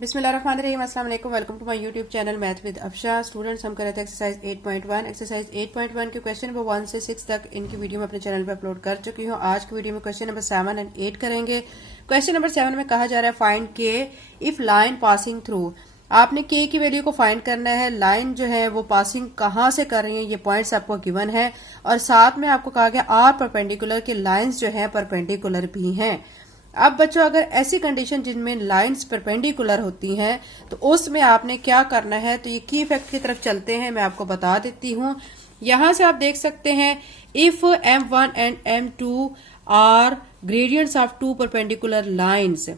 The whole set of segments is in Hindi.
बिस्मिल्लाहिर्रहमानिर्रहीम। अस्सलाम वालेकुम। Welcome to my YouTube channel math with Afsha. Students, हम कर रहे थे एक्सरसाइज 8.1। एक्सरसाइज 8.1 के क्वेश्चन नंबर 1 से 6 तक इनकी वीडियो मैं अपने चैनल पे अपलोड कर चुकी हूँ। आज की वीडियो में क्वेश्चन नंबर 7 एंड 8 करेंगे। क्वेश्चन नंबर 7 में कहा जा रहा है फाइंड के इफ लाइन पासिंग थ्रू। आपने के की वैल्यू को फाइंड करना है। लाइन जो है वो पासिंग कहाँ से कर रही है, ये पॉइंट्स आपको गिवन है और साथ में आपको कहा गया आर परपेंडिकुलर के लाइंस जो है परपेंडिकुलर भी हैं। अब बच्चों, अगर ऐसी कंडीशन जिनमें लाइंस परपेंडिकुलर होती हैं तो उसमें आपने क्या करना है, तो ये की इफेक्ट की तरफ चलते हैं, मैं आपको बता देती हूं। यहां से आप देख सकते हैं if M1 and M2 are gradients of two perpendicular lines.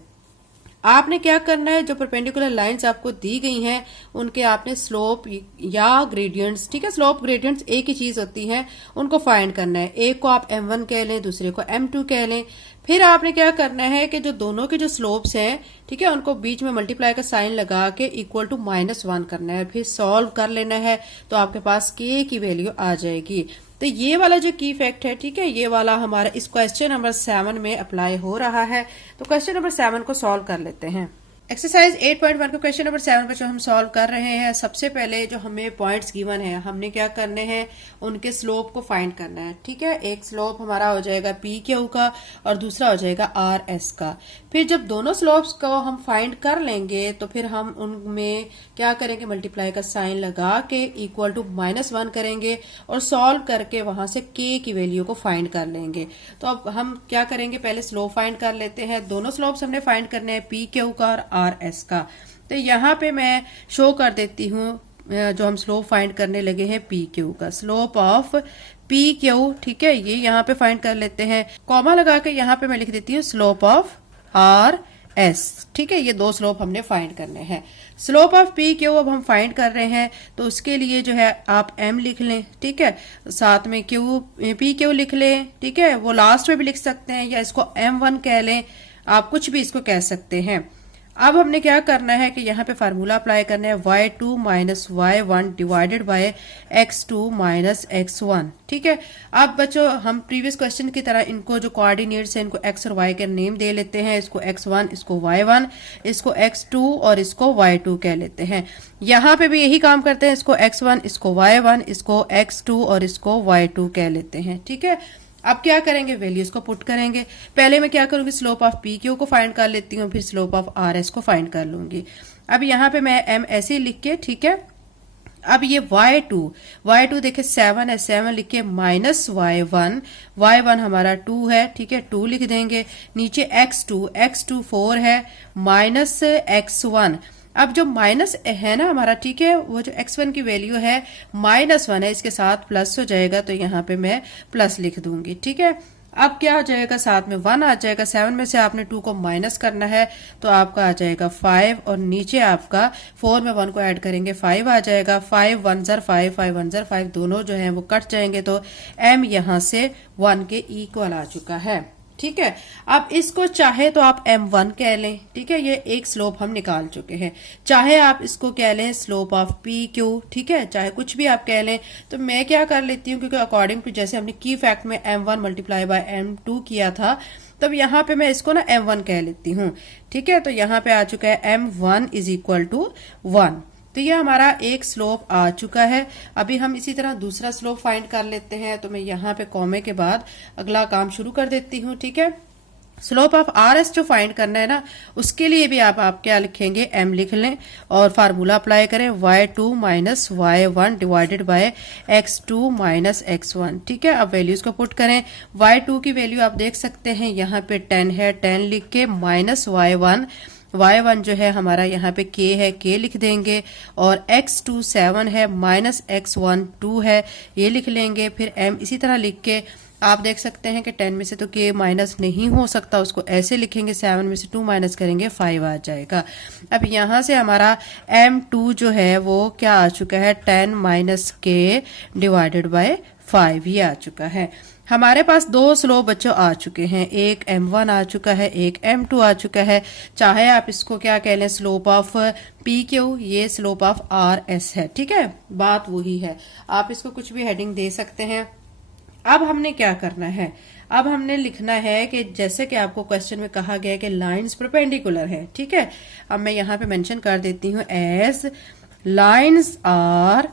आपने क्या करना है, जो परपेंडिकुलर लाइंस आपको दी गई हैं उनके आपने स्लोप या ग्रेडियंट्स, ठीक है, स्लोप ग्रेडियंट्स एक ही चीज होती हैं, उनको फाइंड करना है। एक को आप M1 कह लें, दूसरे को M2 कह लें। फिर आपने क्या करना है कि जो दोनों के जो स्लोप्स हैं, ठीक है, उनको बीच में मल्टीप्लाई का साइन लगा के इक्वल टू -1 करना है, फिर सॉल्व कर लेना है तो आपके पास के की वैल्यू आ जाएगी। तो ये वाला जो की फैक्ट है, ठीक है, ये वाला हमारा इस क्वेश्चन नंबर 7 में अप्लाई हो रहा है। तो क्वेश्चन नंबर 7 को सॉल्व कर लेते हैं। एक्सरसाइज 8.1 को क्वेश्चन नंबर 7 पर जो हम सॉल्व कर रहे हैं, सबसे पहले जो हमें पॉइंट्स गिवन है हमने क्या करने हैं, उनके स्लोप को फाइंड करना है। ठीक है, एक स्लोप हमारा हो जाएगा पी क्यू का और दूसरा हो जाएगा आर एस का। फिर जब दोनों स्लोप्स को हम फाइंड कर लेंगे तो फिर हम उनमें क्या करेंगे, मल्टीप्लाई का साइन लगा के इक्वल टू -1 करेंगे और सॉल्व करके वहां से के की वैल्यू को फाइंड कर लेंगे। तो अब हम क्या करेंगे, पहले स्लोप फाइंड कर लेते हैं। दोनों स्लोप्स हमने फाइंड करने हैं, पी क्यू का और आर एस का। तो यहाँ पे मैं शो कर देती हूँ जो हम स्लोप फाइंड करने लगे हैं पी क्यू का, स्लोप ऑफ पी क्यू, ठीक है, ये यहाँ पे फाइंड कर लेते हैं। कॉमा लगा के यहाँ पे मैं लिख देती हूँ स्लोप ऑफ आर एस, ठीक है, ये दो स्लोप हमने फाइंड करने हैं। स्लोप ऑफ पी क्यू अब हम फाइंड कर रहे हैं तो उसके लिए जो है आप एम लिख लें, ठीक है, साथ में क्यू पी क्यू लिख लें, ठीक है, वो लास्ट में भी लिख सकते हैं या इसको M1 कह लें, आप कुछ भी इसको कह सकते हैं। अब हमने क्या करना है कि यहाँ पे फार्मूला अप्लाई करना है y2 minus y1 divided by x2 minus x1, ठीक है। अब बच्चों, हम प्रीवियस क्वेश्चन की तरह इनको जो कोऑर्डिनेट्स हैं इनको x और y के नेम दे लेते हैं। इसको x1, इसको y1, इसको x2 और इसको y2 कह लेते हैं। यहाँ पे भी यही काम करते हैं, इसको x1, इसको y1, इसको x2 और इसको y2 कह लेते हैं, ठीक है। अब क्या करेंगे, वैल्यूज को पुट करेंगे। पहले मैं क्या करूंगी, स्लोप ऑफ पी क्यू को फाइंड कर लेती हूँ, फिर स्लोप ऑफ आर एस को फाइंड कर लूंगी। अब यहाँ पे मैं एम ऐसे लिख के, ठीक है, अब ये y2 देखे 7 है, 7 लिख के माइनस y1 हमारा 2 है, ठीक है, 2 लिख देंगे। नीचे x2 4 है, माइनस x1। अब जो माइनस है ना हमारा, ठीक है, वो जो x1 की वैल्यू है -1 है, इसके साथ प्लस हो जाएगा तो यहाँ पे मैं प्लस लिख दूंगी, ठीक है। अब क्या हो जाएगा, साथ में 1 आ जाएगा। 7 में से आपने 2 को माइनस करना है तो आपका आ जाएगा 5 और नीचे आपका 4 में 1 को ऐड करेंगे 5 आ जाएगा। 5 1 ज़र 5, 5 1 ज़र 5, दोनों जो है वो कट जाएंगे तो m यहाँ से 1 के इक्वल आ चुका है, ठीक है। अब इसको चाहे तो आप M1 कह लें, ठीक है, ये एक स्लोप हम निकाल चुके हैं। चाहे आप इसको कह लें स्लोप ऑफ पी क्यू, ठीक है, चाहे कुछ भी आप कह लें। तो मैं क्या कर लेती हूँ, क्योंकि अकॉर्डिंग टू जैसे हमने की फैक्ट में M1 मल्टीप्लाई बाय M2 किया था, तब यहाँ पे मैं इसको ना M1 कह लेती हूँ, ठीक है। तो यहाँ पे आ चुका है M1 इज इक्वल टू 1। तो ये हमारा एक स्लोप आ चुका है। अभी हम इसी तरह दूसरा स्लोप फाइंड कर लेते हैं। तो मैं यहाँ पे कॉमे के बाद अगला काम शुरू कर देती हूँ, ठीक है। स्लोप ऑफ आर एस जो फाइंड करना है ना, उसके लिए भी आप क्या लिखेंगे, m लिख लें और फार्मूला अप्लाई करें y2 minus y1 divided by x2 minus x1, ठीक है। अब वैल्यूज को पुट करें। y2 की वैल्यू आप देख सकते हैं यहाँ पे 10 है, 10 लिख के माइनस y1 जो है हमारा यहाँ पे k है, k लिख देंगे और x2 7 है, माइनस x1 2 है, ये लिख लेंगे। फिर m इसी तरह लिख के आप देख सकते हैं कि 10 में से तो k माइनस नहीं हो सकता, उसको ऐसे लिखेंगे, 7 में से 2 माइनस करेंगे 5 आ जाएगा। अब यहाँ से हमारा m2 जो है वो क्या आ चुका है, 10 माइनस k डिवाइडेड बाय 5 ये आ चुका है। हमारे पास दो स्लोप बच्चों आ चुके हैं, एक M1 आ चुका है, एक M2 आ चुका है। चाहे आप इसको क्या कह लें, स्लोप ऑफ पी क्यू, ये स्लोप ऑफ आर एस है, ठीक है, बात वही है। आप इसको कुछ भी हेडिंग दे सकते हैं। अब हमने क्या करना है, अब हमने लिखना है कि जैसे कि आपको क्वेश्चन में कहा गया है कि लाइंस परपेंडिकुलर है, ठीक है। अब मैं यहाँ पे मेंशन कर देती हूँ एज लाइंस आर,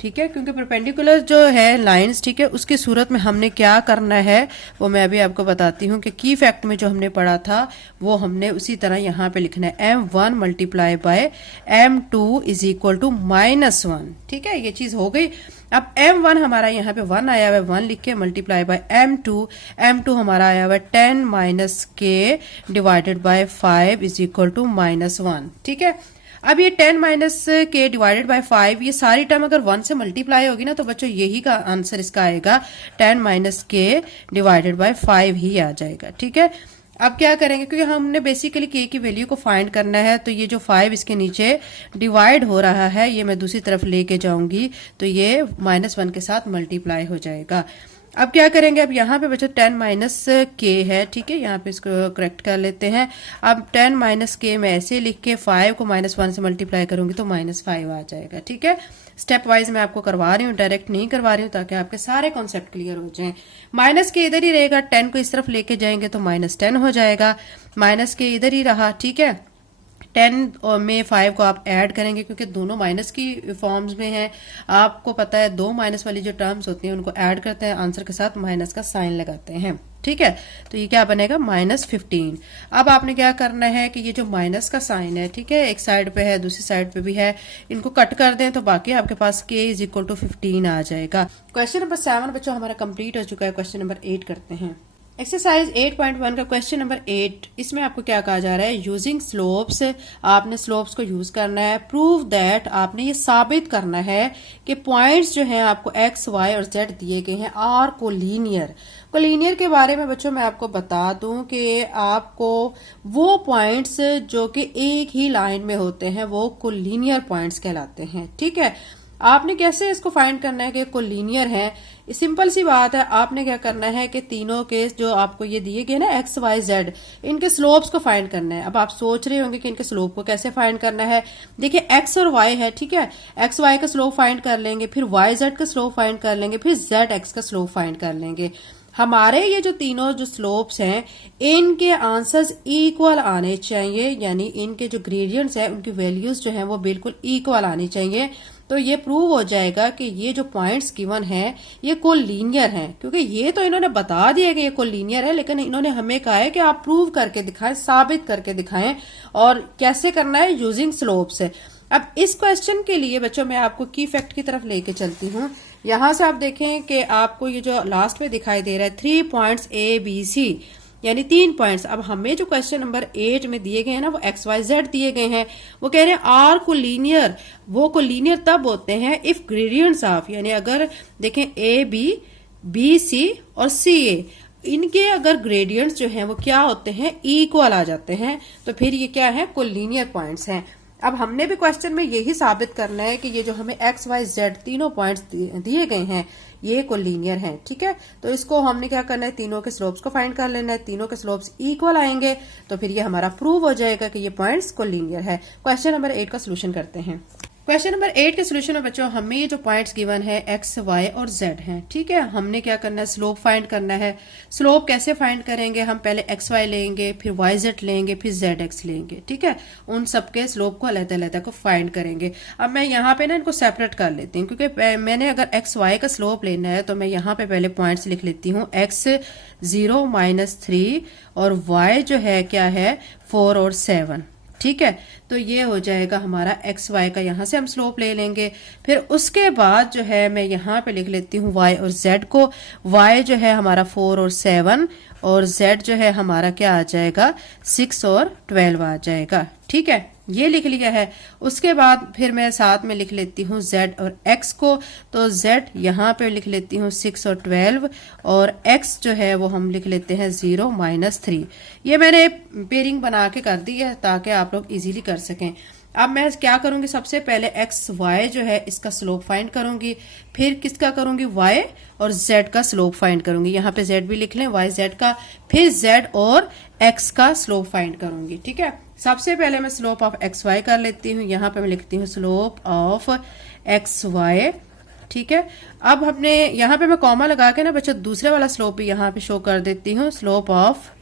ठीक है, क्योंकि परपेंडिकुलर जो है लाइंस, ठीक है, उसकी सूरत में हमने क्या करना है वो मैं अभी आपको बताती हूँ कि की फैक्ट में जो हमने पढ़ा था वो हमने उसी तरह यहाँ पे लिखना है m1 multiply by m2 is equal to -1, ठीक है, ये चीज हो गई। अब m1 हमारा यहाँ पे 1 आया हुआ है, 1 लिख के मल्टीप्लाई बाय m2 हमारा आया हुआ है 10 माइनस के divided by 5 is equal to -1, ठीक है। अब ये 10 माइनस के डिवाइडेड बाय 5, ये सारी टर्म अगर 1 से मल्टीप्लाई होगी ना तो बच्चों यही का आंसर इसका आएगा 10 माइनस के डिवाइडेड बाय 5 ही आ जाएगा, ठीक है। अब क्या करेंगे, क्योंकि हमने बेसिकली के की वैल्यू को फाइंड करना है, तो ये जो 5 इसके नीचे डिवाइड हो रहा है ये मैं दूसरी तरफ लेके जाऊंगी तो ये -1 के साथ मल्टीप्लाई हो जाएगा। अब क्या करेंगे, अब यहाँ पे बच्चों 10 माइनस के है, ठीक है, यहाँ पे इसको करेक्ट कर लेते हैं। अब 10 माइनस के मैं ऐसे लिख के 5 को -1 से मल्टीप्लाई करूंगी तो -5 आ जाएगा, ठीक है। स्टेप वाइज मैं आपको करवा रही हूँ, डायरेक्ट नहीं करवा रही हूँ, ताकि आपके सारे कॉन्सेप्ट क्लियर हो जाएं। माइनस के इधर ही रहेगा, 10 को इस तरफ लेके जाएंगे तो -10 हो जाएगा, माइनस के इधर ही रहा, ठीक है। 10 और में 5 को आप ऐड करेंगे क्योंकि दोनों माइनस की फॉर्म्स में हैं। आपको पता है दो माइनस वाली जो टर्म्स होती हैं उनको ऐड करते हैं, आंसर के साथ माइनस का साइन लगाते हैं, ठीक है। तो ये क्या बनेगा -15। अब आपने क्या करना है कि ये जो माइनस का साइन है, ठीक है, एक साइड पे है दूसरी साइड पे भी है, इनको कट कर दें तो बाकी आपके पास k इज इक्वल टू 15 आ जाएगा। क्वेश्चन नंबर 7 बच्चों हमारा कंप्लीट हो चुका है। क्वेश्चन नंबर 8 करते हैं। एक्सरसाइज 8.1 का क्वेश्चन नंबर 8, इसमें आपको क्या कहा जा रहा है, यूजिंग स्लोप्स, आपने स्लोप्स को यूज करना है। प्रूव दैट, आपने ये साबित करना है कि पॉइंट्स जो हैं आपको x, y और z दिए गए हैं आर कोलिनियर। कोलिनियर के बारे में बच्चों मैं आपको बता दूं कि आपको वो पॉइंट्स जो कि एक ही लाइन में होते हैं वो कोलिनियर पॉइंट्स कहलाते हैं, ठीक है। आपने कैसे इसको फाइंड करना है कि कोलिनियर है, सिंपल सी बात है। आपने क्या करना है कि तीनों के जो आपको ये दिए गए ना x, y, z, इनके स्लोप्स को फाइंड करना है। अब आप सोच रहे होंगे कि इनके स्लोप को कैसे फाइंड करना है। देखिए x और y है, ठीक है, x y का स्लोप फाइंड कर लेंगे, फिर y z का स्लोप फाइंड कर लेंगे, फिर z x का स्लोप फाइंड कर लेंगे। हमारे ये जो तीनों जो स्लोप्स हैं इनके आंसर्स इक्वल आने चाहिए, यानी इनके जो ग्रेडियंट्स हैं उनकी वैल्यूज जो हैं वो बिल्कुल इक्वल आनी चाहिए। तो ये प्रूव हो जाएगा कि ये जो पॉइंट्स गिवन हैं ये कोलिनियर हैं, क्योंकि ये तो इन्होंने बता दिया कि ये कोलिनियर है, लेकिन इन्होंने हमें कहा है कि आप प्रूव करके दिखाएं, साबित करके दिखाएं। और कैसे करना है, यूजिंग स्लोप्स। अब इस क्वेश्चन के लिए बच्चों मैं आपको की फैक्ट की तरफ लेके चलती हूँ। यहां से आप देखें कि आपको ये जो लास्ट में दिखाई दे रहा है 3 पॉइंट्स ABC, यानी 3 पॉइंट्स। अब हमें जो क्वेश्चन नंबर 8 में दिए गए हैं ना वो x, y, z दिए गए हैं। वो कह रहे हैं आर कोलिनियर, वो कोलिनियर तब होते हैं इफ ग्रेडियंट्स ऑफ, यानी अगर देखें AB, BC और CA, इनके अगर ग्रेडियंट्स जो हैं वो क्या होते हैं, इक्वल आ जाते हैं, तो फिर ये क्या है, कोलिनियर पॉइंट्स हैं। अब हमने भी क्वेश्चन में यही साबित करना है कि ये जो हमें x, y, z तीनों पॉइंट्स दिए गए हैं ये कोलिनियर हैं, ठीक है। तो इसको हमने क्या करना है, तीनों के स्लोप्स को फाइंड कर लेना है, तीनों के स्लोप्स इक्वल आएंगे तो फिर ये हमारा प्रूव हो जाएगा कि ये पॉइंट्स कोलिनियर है। क्वेश्चन नंबर 8 का सोल्यूशन करते हैं। क्वेश्चन नंबर 8 के सोल्यूशन में बच्चों हमें ये जो पॉइंट्स गिवन है x, y और z हैं, ठीक है। हमने क्या करना है, स्लोप फाइंड करना है। स्लोप कैसे फाइंड करेंगे, हम पहले x, y लेंगे, फिर y, z लेंगे, फिर z, x लेंगे, ठीक है। उन सबके स्लोप को अलग-अलग को फाइंड करेंगे। अब मैं यहाँ पे ना इनको सेपरेट कर लेती हूँ, क्योंकि मैंने अगर x, y का स्लोप लेना है तो मैं यहाँ पे पहले पॉइंट्स लिख लेती हूँ, x 0 -3 और y जो है क्या है 4 और 7, ठीक है। तो ये हो जाएगा हमारा x, y का, यहाँ से हम स्लोप ले लेंगे। फिर उसके बाद जो है मैं यहाँ पे लिख लेती हूँ y और z को। y जो है हमारा 4 और 7 और z जो है हमारा क्या आ जाएगा 6 और 12 आ जाएगा, ठीक है, ये लिख लिया है। उसके बाद फिर मैं साथ में लिख लेती हूँ z और x को, तो z यहाँ पे लिख लेती हूँ 6 और 12 और x जो है वो हम लिख लेते हैं 0 -3। ये मैंने पेयरिंग बना के कर दी है ताकि आप लोग इजीली कर सकें। अब मैं क्या करूंगी, सबसे पहले x, y जो है इसका स्लोप फाइंड करूंगी, फिर किसका करूंगी, y और z का स्लोप फाइंड करूंगी। यहाँ पे z भी लिख लें, y z का, फिर z और x का स्लोप फाइंड करूंगी, ठीक है। सबसे पहले मैं स्लोप ऑफ x, y कर लेती हूँ। यहाँ पे मैं लिखती हूँ स्लोप ऑफ x, y ठीक है। अब हमने यहाँ पे मैं कॉमा लगा के ना बच्चों दूसरे वाला स्लोप भी यहाँ पे शो कर देती हूँ, स्लोप ऑफ,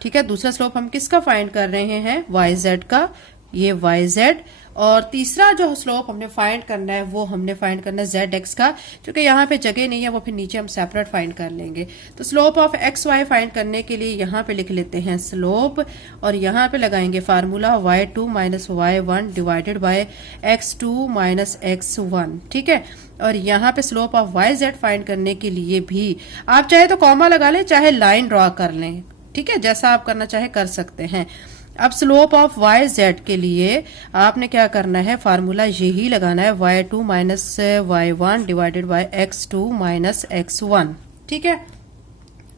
ठीक है। दूसरा स्लोप हम किसका फाइंड कर रहे हैं, वाई जेड का, ये वाई जेड। और तीसरा जो स्लोप हमने फाइंड करना है वो हमने फाइंड करना है जेड एक्स का, क्योंकि यहाँ पे जगह नहीं है, वो फिर नीचे हम सेपरेट फाइंड कर लेंगे। तो slope of X Y find करने के लिए यहाँ पे लिख लेते हैं स्लोप, और यहाँ पे लगाएंगे formula y2 minus y1 divided by x2 minus x1, ठीक है। और यहाँ पे slope of Y Z find करने के लिए भी आप चाहे तो कॉमा लगा लें, चाहे लाइन ड्रॉ कर लें, ठीक है, जैसा आप करना चाहे कर सकते हैं। अब स्लोप ऑफ वाई जेड के लिए आपने क्या करना है, फार्मूला यही लगाना है, y2 minus y1 divided by x2 minus x1, ठीक है।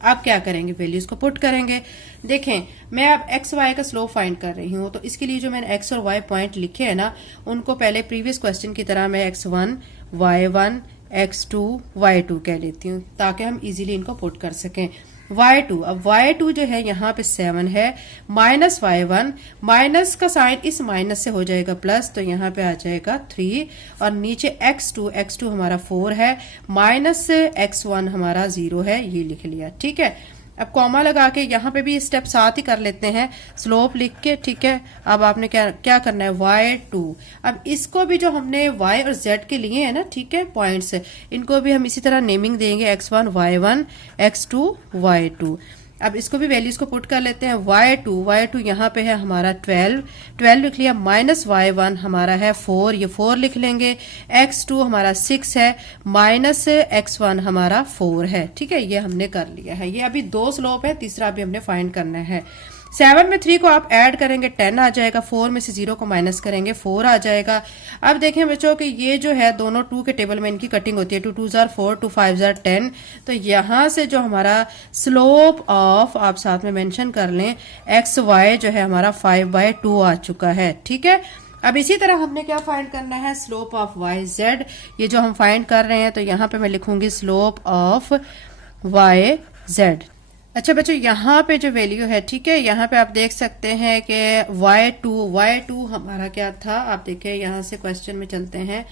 अब क्या करेंगे, वैल्यूज को पुट करेंगे। देखें मैं अब एक्स वाई का स्लोप फाइंड कर रही हूँ, तो इसके लिए जो मैंने एक्स और वाई पॉइंट लिखे हैं ना, उनको पहले प्रीवियस क्वेश्चन की तरह मैं x1 y1 x2 y2 कह लेती हूँ, ताकि हम इजीली इनको पुट कर सकें। y2, अब y2 जो है यहाँ पे 7 है, माइनस y1, माइनस का साइन इस माइनस से हो जाएगा प्लस, तो यहाँ पे आ जाएगा 3, और नीचे x2 हमारा 4 है, माइनस x1 हमारा 0 है, ये लिख लिया, ठीक है। अब कॉमा लगा के यहाँ पे भी स्टेप साथ ही कर लेते हैं, स्लोप लिख के, ठीक है। अब आपने क्या करना है, y2, अब इसको भी जो हमने y और z के लिए है ना, ठीक है, पॉइंट्स, इनको भी हम इसी तरह नेमिंग देंगे, x1 y1 x2 y2। अब इसको भी वैल्यूज को पुट कर लेते हैं, y2 यहाँ पे है हमारा 12 लिख लिया, माइनस y1 हमारा है 4, ये 4 लिख लेंगे, x2 हमारा 6 है, माइनस x1 हमारा 4 है, ठीक है, ये हमने कर लिया है। ये अभी 2 स्लोप है, तीसरा भी हमने फाइंड करना है। 7 में 3 को आप ऐड करेंगे 10 आ जाएगा, 4 में से 0 को माइनस करेंगे 4 आ जाएगा। अब देखें बच्चों कि ये जो है दोनों 2 के टेबल में इनकी कटिंग होती है, 2 2 जार 4, 2 5 जार 10, तो यहाँ से जो हमारा स्लोप ऑफ आप साथ में मेंशन कर लें एक्स वाई जो है हमारा 5/2 आ चुका है, ठीक है। अब इसी तरह हमने क्या फाइंड करना है, स्लोप ऑफ वाई जेड, ये जो हम फाइंड कर रहे हैं, तो यहाँ पे मैं लिखूंगी स्लोप ऑफ वाई जेड। अच्छा बच्चों यहाँ पे जो वैल्यू है, ठीक है, यहाँ पे आप देख सकते हैं कि y2 हमारा क्या था, आप देखें यहाँ से क्वेश्चन में चलते हैं,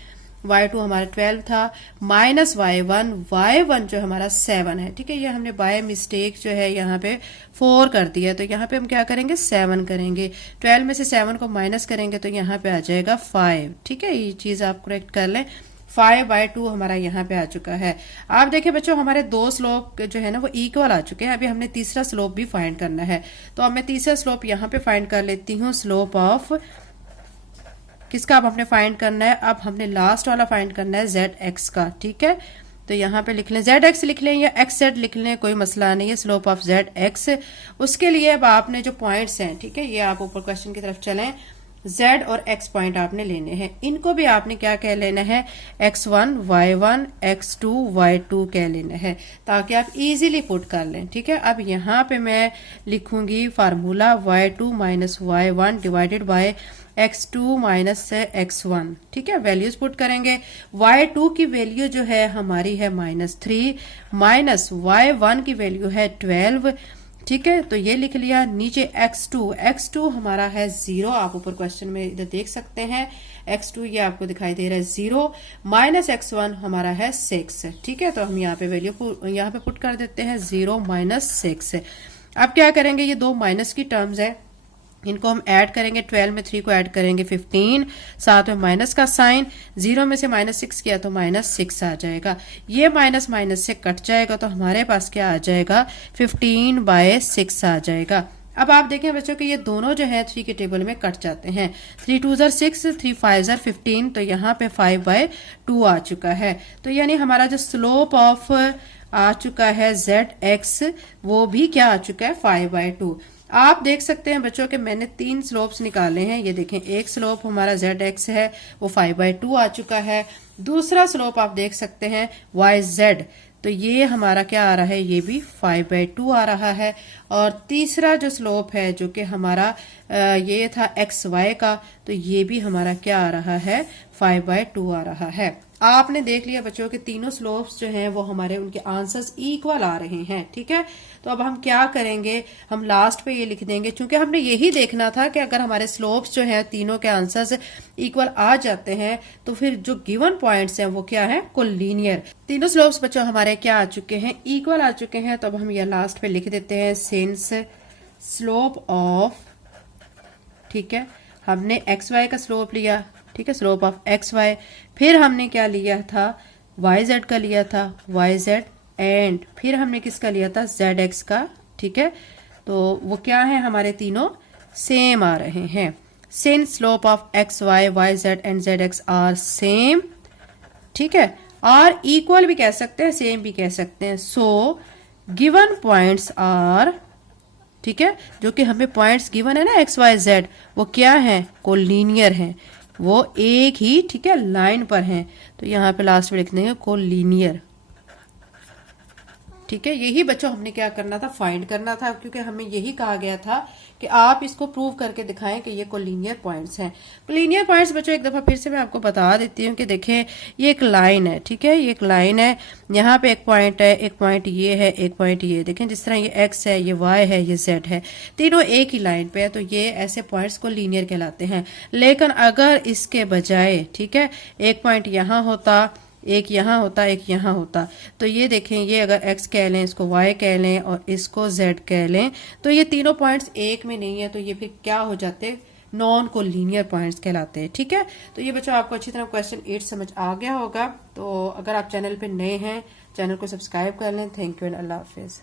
y2 हमारा 12 था, माइनस y1 जो हमारा 7 है, ठीक है, ये हमने बाय मिस्टेक जो है यहाँ पे 4 कर दिया, तो यहाँ पे हम क्या करेंगे 7 करेंगे, 12 में से 7 को माइनस करेंगे तो यहाँ पे आ जाएगा 5, ठीक है, ये चीज आप करेक्ट कर लें, 5/2 हमारा यहाँ पे आ चुका है। आप देखें बच्चों हमारे 2 स्लोप जो है ना वो इक्वल आ चुके हैं, अभी हमने तीसरा स्लोप भी फाइंड करना है, तो अब मैं तीसरा स्लोप यहाँ पे फाइंड कर लेती हूँ, स्लोप ऑफ किसका अब हमने फाइंड करना है, अब हमने लास्ट वाला फाइंड करना है जेड एक्स का, ठीक है। तो यहाँ पे लिख लें जेड एक्स लिख लें या एक्स जेड लिख लें, कोई मसला नहीं है, स्लोप ऑफ जेड एक्स। उसके लिए अब आपने जो पॉइंट्स हैं, ठीक है, ये आप ऊपर क्वेश्चन की तरफ चलें, z और x पॉइंट आपने लेने हैं, इनको भी आपने क्या कह लेना है, x1 y1 x2 y2 कह लेना है, ताकि आप इजीली पुट कर लें, ठीक है। अब यहाँ पे मैं लिखूंगी formula y2 minus y1 divided by x2 minus x1, ठीक है, वैल्यूज पुट करेंगे। y2 की वैल्यू जो है हमारी है -3, माइनस y1 की वैल्यू है 12, ठीक है, तो ये लिख लिया। नीचे x2 हमारा है 0, आप ऊपर क्वेश्चन में इधर देख सकते हैं, x2 ये आपको दिखाई दे रहा है 0, माइनस x1 हमारा है 6, ठीक है, तो हम यहाँ पे वैल्यू यहाँ पे पुट कर देते हैं 0 माइनस 6। अब क्या करेंगे, ये 2 माइनस की टर्म्स है, इनको हम ऐड करेंगे, 12 में 3 को ऐड करेंगे 15, साथ में माइनस का साइन, 0 में से -6 किया तो -6 आ जाएगा, ये माइनस माइनस से कट जाएगा, तो हमारे पास क्या आ जाएगा 15/6 आ जाएगा। अब आप देखें बच्चों कि ये दोनों जो है 3 के टेबल में कट जाते हैं, 3 2 जार 6, 3 5 जार 15, तो यहाँ पे 5/2 आ चुका है, तो यानी हमारा जो स्लोप ऑफ आ चुका है जेड एक्स, वो भी क्या आ चुका है 5/2। आप देख सकते हैं बच्चों के मैंने 3 स्लोप्स निकाले हैं, ये देखें, एक स्लोप हमारा जेड एक्स है वो 5/2 आ चुका है, दूसरा स्लोप आप देख सकते हैं वाई जेड, तो ये हमारा क्या आ रहा है, ये भी 5/2 आ रहा है, और तीसरा जो स्लोप है जो कि हमारा ये था एक्स वाई का, तो ये भी हमारा क्या आ रहा है 5/2 आ रहा है। आपने देख लिया बच्चों के तीनों स्लोप्स जो हैं वो हमारे उनके आंसर्स इक्वल आ रहे हैं। ठीक है, तो अब हम क्या करेंगे, हम लास्ट पे ये लिख देंगे, क्योंकि हमने यही देखना था कि अगर हमारे स्लोप्स जो हैं तीनों के आंसर्स इक्वल आ जाते हैं तो फिर जो गिवन पॉइंट्स हैं वो क्या है, कुल लीनियर। तीनों स्लोप्स बच्चों हमारे क्या आ चुके हैं, इक्वल आ चुके हैं। तो अब हम ये लास्ट पे लिख देते हैं सिंस स्लोप ऑफ, ठीक है, हमने एक्स वाई का स्लोप लिया, ठीक है, स्लोप ऑफ एक्स वाई, फिर हमने क्या लिया था, वाई जेड का लिया था, वाई जेड, एंड फिर हमने किसका लिया था, जेड एक्स का। ठीक है, तो वो क्या है, हमारे तीनों सेम आ रहे हैं। Since slope of X Y, Y Z and Z X are same, ठीक है, और इक्वल भी कह सकते हैं, सेम भी कह सकते हैं। सो गिवन पॉइंट्स आर, ठीक है, जो कि हमें पॉइंट्स गिवन है ना एक्स वाई जेड, वो क्या है, कोलिनियर है, वो एक ही, ठीक है, लाइन पर हैं। तो यहाँ पे लास्ट में लिख देंगे कोलिनियर। ठीक है, यही बच्चों हमने क्या करना था, फाइंड करना था, क्योंकि हमें यही कहा गया था कि आप इसको प्रूव करके दिखाएं कि ये कोलिनियर पॉइंट्स हैं। कोलिनियर पॉइंट्स बच्चों एक दफा फिर से मैं आपको बता देती हूँ कि देखें ये एक लाइन है, ठीक है, ये एक लाइन है, यहाँ पे एक पॉइंट है, एक पॉइंट ये है, एक पॉइंट ये, देखें जिस तरह ये एक्स है, ये वाई है, ये जेड है, तीनों एक ही लाइन पे है, तो ये ऐसे पॉइंट्स को लीनियर कहलाते हैं। लेकिन अगर इसके बजाय, ठीक है, एक पॉइंट यहाँ होता, एक यहाँ होता, एक यहाँ होता, तो ये देखें, ये अगर x कह लें, इसको y कह लें और इसको z कह लें, तो ये तीनों पॉइंट्स एक में नहीं है, तो ये फिर क्या हो जाते, नॉन कोलिनियर पॉइंट्स कहलाते हैं। ठीक है, तो ये बच्चों आपको अच्छी तरह क्वेश्चन 8 समझ आ गया होगा। तो अगर आप चैनल पे नए हैं, चैनल को सब्सक्राइब कर लें। Thank you and Allah Hafiz.